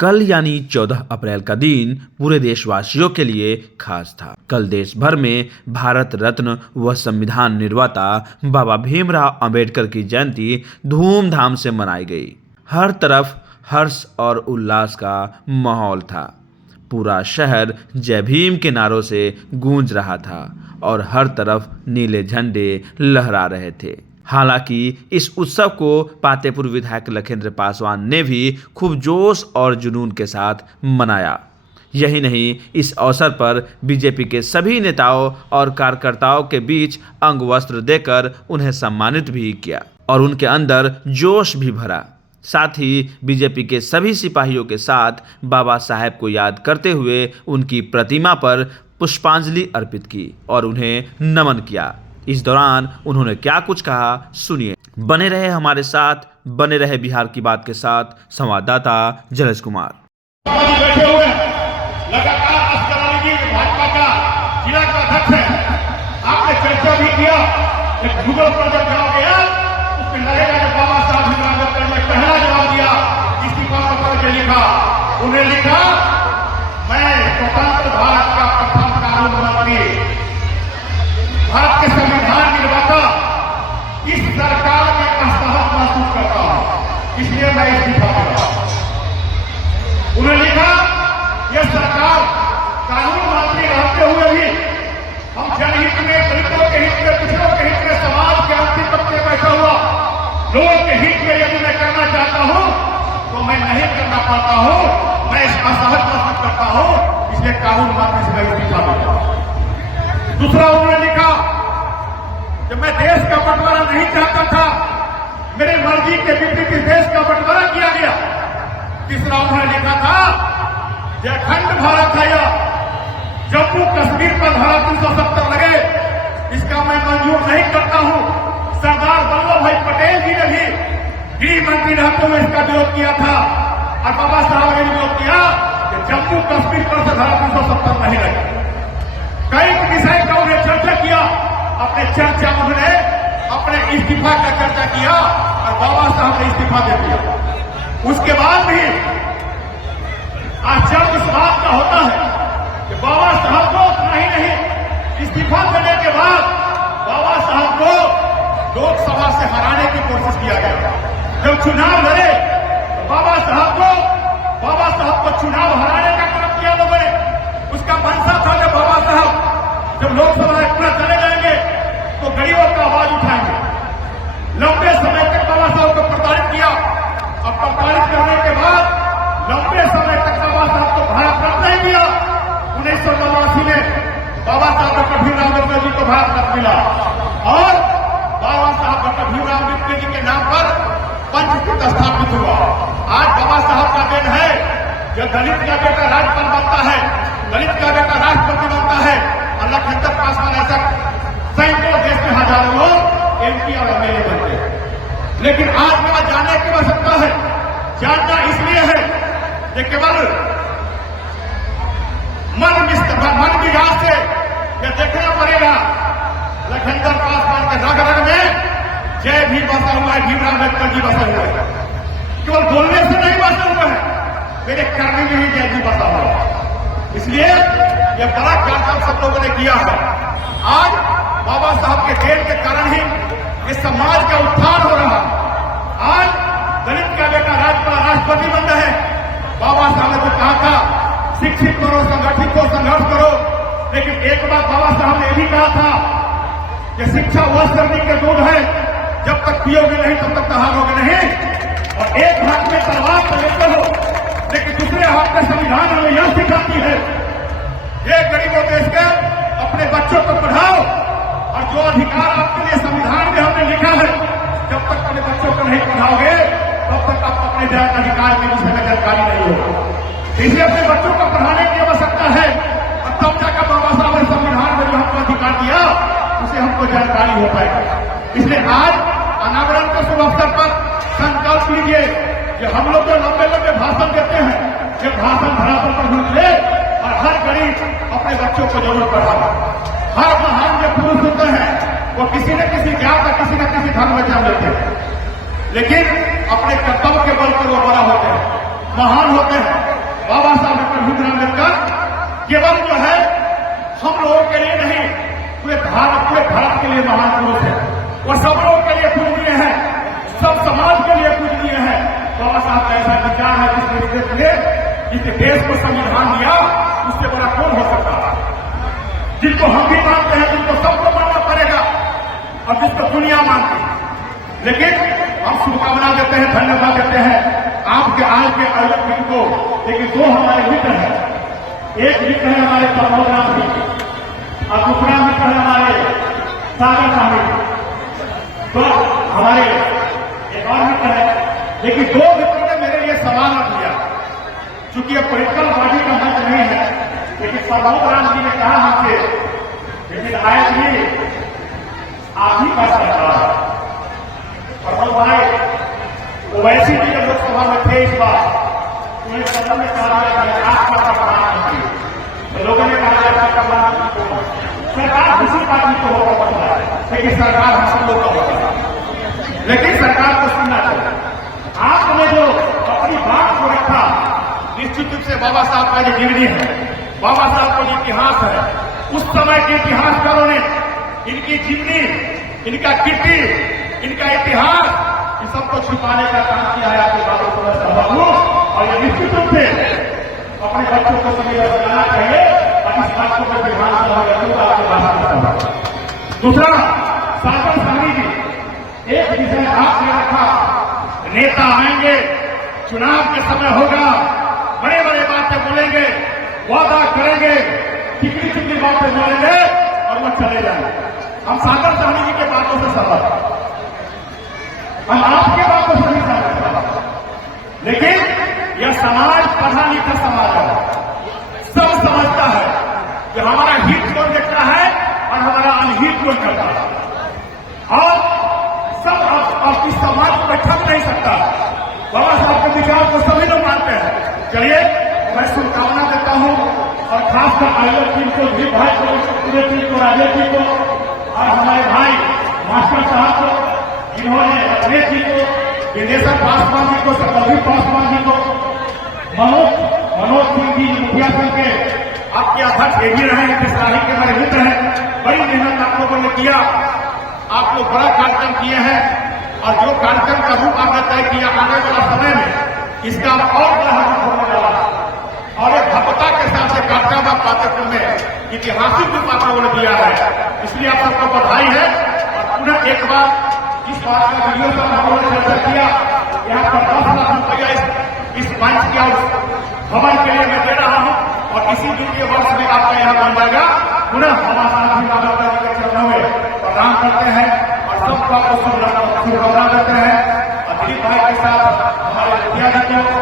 कल यानी 14 अप्रैल का दिन पूरे देशवासियों के लिए खास था। कल देश भर में भारत रत्न व संविधान निर्माता बाबा भीमराव अंबेडकर की जयंती धूमधाम से मनाई गई। हर तरफ हर्ष और उल्लास का माहौल था। पूरा शहर जय भीम के नारों से गूंज रहा था और हर तरफ नीले झंडे लहरा रहे थे। हालांकि इस उत्सव को पातेपुर विधायक लखिंद्र पासवान ने भी खूब जोश और जुनून के साथ मनाया। यही नहीं, इस अवसर पर बीजेपी के सभी नेताओं और कार्यकर्ताओं के बीच अंगवस्त्र देकर उन्हें सम्मानित भी किया और उनके अंदर जोश भी भरा। साथ ही बीजेपी के सभी सिपाहियों के साथ बाबा साहेब को याद करते हुए उनकी प्रतिमा पर पुष्पांजलि अर्पित की और उन्हें नमन किया। इस दौरान उन्होंने क्या कुछ कहा, सुनिए। बने रहे हमारे साथ, बने रहे बिहार की बात के साथ संवाददाता जलेश कुमार। बैठे हुए लगातार अस्करानी जी भाजपा का जिला का अध्यक्ष है। आपने चर्चा भी किया, एक गूगल पर जब जवाब गया उसमें लगेगा कि बाबा साहब भीमराव अम्बेडकर ने पहला जवाब दिया, इस्तीफा पत्र के लिखा, उन्हें लिखा, मैं स्वतंत्र भारत का प्रथम कानून मंत्री, भारत के संविधान निर्माता, इस सरकार में असहज महसूस करता हूं, इसलिए मैं इस्तीफा दे रहा हूं। उन्होंने लिखा, यह सरकार कानून मंत्री रहते हुए भी हम जनहित में, दलितों के हित में, पिछड़ों के हित में, समाज के अंतिम तक में बैठा हुआ लोगों के हित में यदि मैं करना चाहता हूं तो मैं नहीं करना पाता हूं, मैं असहज महसूस करता हूं, इसलिए कानून मंत्री से मैं इस्तीफा देता हूं। दूसरा उन्होंने लिखा कि मैं देश का बंटवारा नहीं चाहता था, मेरे मर्जी के विपरीत देश का बंटवारा किया गया। तीसरा उन्होंने लिखा था कि अखंड भारत है, या जम्मू कश्मीर पर धारा 370 लगे, इसका मैं मंजूर नहीं करता हूं। सरदार वल्लभ भाई पटेल जी ने भी गृह मंत्री रहते हुए इसका विरोध किया था और बाबा साहब ने विरोध किया कि जम्मू कश्मीर पर से धारा 370 नहीं लगे। कई विषय का उन्हें चर्चा किया, अपने चर्चा उन्होंने अपने इस्तीफा का चर्चा किया और बाबा साहब ने इस्तीफा दे दिया। उसके बाद भी आश्चर्य इस बात का होता है कि बाबा साहब को नहीं इस्तीफा देने के बाद बाबा साहब को लोकसभा से हराने की कोशिश किया गया। जब चुनाव लड़े तो बाबा साहब को चुनाव हराने का काम किया लोगों ने। उसका मंशा था कि बाबा साहब जब लोकसभा में पूरा चले जाएंगे तो गरीबों का आवाज उठाएंगे। लंबे समय तक बाबा साहब को प्रताड़ित किया और प्रताड़ित करने के बाद लंबे समय तक बाबा साहब को भारत रत्न नहीं दिया। 1989 में बाबा साहब डॉक्टर भीमराव अम्बेडकर जी को भारत रत्न मिला और बाबा साहब डॉक्टर भीमराव अम्बेडकर जी के नाम पर पंचतीर्थ स्थापित हुआ। आज बाबा साहब का दिन है, जब दलित का बेटा राज्यपाल बनता है, दलित का बेटा राष्ट्रपति बनता है और लखिंद्र पासवान ऐसा सैकड़ों देश में हजारों लोग एमपी और एमएलए बनते हैं। लेकिन आज मेरा जानने की आवश्यकता है, जानना इसलिए है कि केवल मन विकास से यह देखना पड़ेगा लखिंद्र पासवान के रग रग में जय भीम बसा हुआ है, भीमराव अम्बेडकर जी बसा हुआ है। केवल बोलने से नहीं बसा हुआ है, मेरे करने में ही जय भीम बसा हुआ है। इसलिए यह बड़ा कार्यक्रम सब लोगों ने किया है। आज बाबा साहब के देन के कारण ही इस समाज का उत्थान हो रहा है। आज दलित का बेटा राज्यपाल राष्ट्रपति बन रहे हैं। बाबा साहब ने तो कहा था शिक्षित करो, संगठित हो, संघर्ष करो, लेकिन एक बात बाबा साहब ने यह भी कहा था कि शिक्षा वह सर्दी के दूध है, जब तक पियोगे नहीं तब तक हारोगे नहीं। और एक हाथ में तलवार तो लेते हो लेकिन दूसरे हाथ में संविधान हमें यह सिखाती है, ये गरीबों देश के अपने बच्चों को पढ़ाओ और जो अधिकार आपके लिए संविधान में हमने लिखा है, जब तक अपने बच्चों को नहीं पढ़ाओगे तब तक आप अपने अधिकार के विषय में जानकारी नहीं होगा। इसलिए अपने बच्चों को पढ़ाने की आवश्यकता है और तब जाकर बाबा साहब ने संविधान में जो हमको अधिकार दिया उसे हमको जानकारी हो पाएगा। इसलिए आज अनावरण के शुभ अवसर पर संकल्प लीजिए कि हम लोग जो लंबे लंबे भाषण देते हैं, ये भाषण धरातल पर उतरे और हर गरीब अपने बच्चों को जरूर पढ़ाए। हर महान जो पुरुष होते हैं वो किसी न किसी जात और किसी न किसी धर्म में जन्म लेते हैं, लेकिन अपने कर्तव्य के बल पर वो बड़ा होते हैं, महान होते हैं। वह सब लोग के लिए पूजनीय है, सब समाज के लिए पूजनीय है। बाबा साहब का ऐसा विचार है जिस देश को संविधान दिया उससे बड़ा कौन हो सकता है, जिनको हम भी मानते हैं, जिनको सबको मानना पड़ेगा और जिसको दुनिया मानती है। लेकिन हम शुभकामना देते हैं, धन्यवाद देते हैं आपके आज के आयोजक को। लेकिन दो हमारे मित्र हैं, एक मित्र है हमारे प्रमोद राम जी और दूसरा मित्र है हमारे सागर साहब, तो हमारे एक और मित्र है। लेकिन दो मित्रों ने मेरे लिए सवाल रख दिया, चूंकि अब पॉलिटिकल पार्टी का मंच नहीं है, लेकिन प्रमोद राम जी ने कहा हमसे, लेकिन आयत जी आप ही का सरकार है। प्रमोद भाई ओवैसी जी जब लोकसभा में थे इस बार, उन्हें सदन में कहा गया आपका प्रधानमंत्री, तो लोगों ने कहा जाता प्रधानमंत्री को सरकार किसी पार्टी को होगा पड़ता है, लेकिन सरकार हम सब लोग का होता है। लेकिन सरकार को सुनना चाहिए। आपने जो अपनी बात को रखा, निश्चित रूप से बाबा साहब का जो जीवनी है, बाबा साहब का जो इतिहास है, उस समय के इतिहासकारों ने इनकी जीवनी, इनका कीर्ति, इनका इतिहास, इन सबको छुपाने का काम किया है। आपके बातों को मैं सहमत हूं और ये निश्चित रूप से अपने बच्चों को समझ बनाना चाहिए और इस बात को मैं ध्यान रखूंगा आपके बात। दूसरा, सागर साहनी जी एक विषय आपने रखा, नेता आएंगे, चुनाव के समय होगा, बड़े बड़े बातें बोलेंगे, वादा करेंगे, चिकनी चिकनी बातें बोलेंगे और वो चले जाएंगे। हम सागर साहनी जी के बातों से सहमत हैं, हम आपके बातों से भी सहमत हैं, लेकिन यह समाज पढ़ा लिखा समाज है, सब समझता है कि हमारा हित कौन देखता है और हमारा अनहित कौन करता है, और सब अब इस समाज को ठग नहीं सकता। बाबा साहब के विचार को सभी लोग मानते हैं। चलिए, मैं शुभकामना देता हूं और खासकर आयोजक टीम को, भी भाई को, पूरे टीम को, राजेश जी को और हमारे भाई मास्टर साहब को, जिन्होंने रमेश जी को, विदेशर पासवान जी को, सतरवी पासवान जी को, मनोज सिंह जी मुखिया संघ के आपके अध्यक्ष ये भी रहे हैं, किसानी के हमारे मित्र हैं। बड़ी मेहनत आप लोगों ने किया, आप लोग बड़ा कार्यक्रम किए हैं और जो कार्यक्रम का रूप आपने तय किया आने वाला समय में इसका और बड़ा रूप होने वाला और एक भव्यता के साथ से कार्यक्रम आप पात्रपुर में ऐतिहासिक रूप आप लोगों ने दिया है, इसलिए आप सबको बधाई है। और पुनः एक बार इस बात का वीडियो से हम लोगों ने चर्चा किया, यहाँ पर 10 लाख रुपया इस मंच के भवन के लिए मैं दे रहा हूँ और इसी वित्तीय वर्ष में आपका यहाँ बन जाएगा। पुनः हमारा के चरणों में प्रणाम करते हैं और सबको शुभकामना देते हैं। और दिलीप भाई के साथ हमारे मुखिया जी को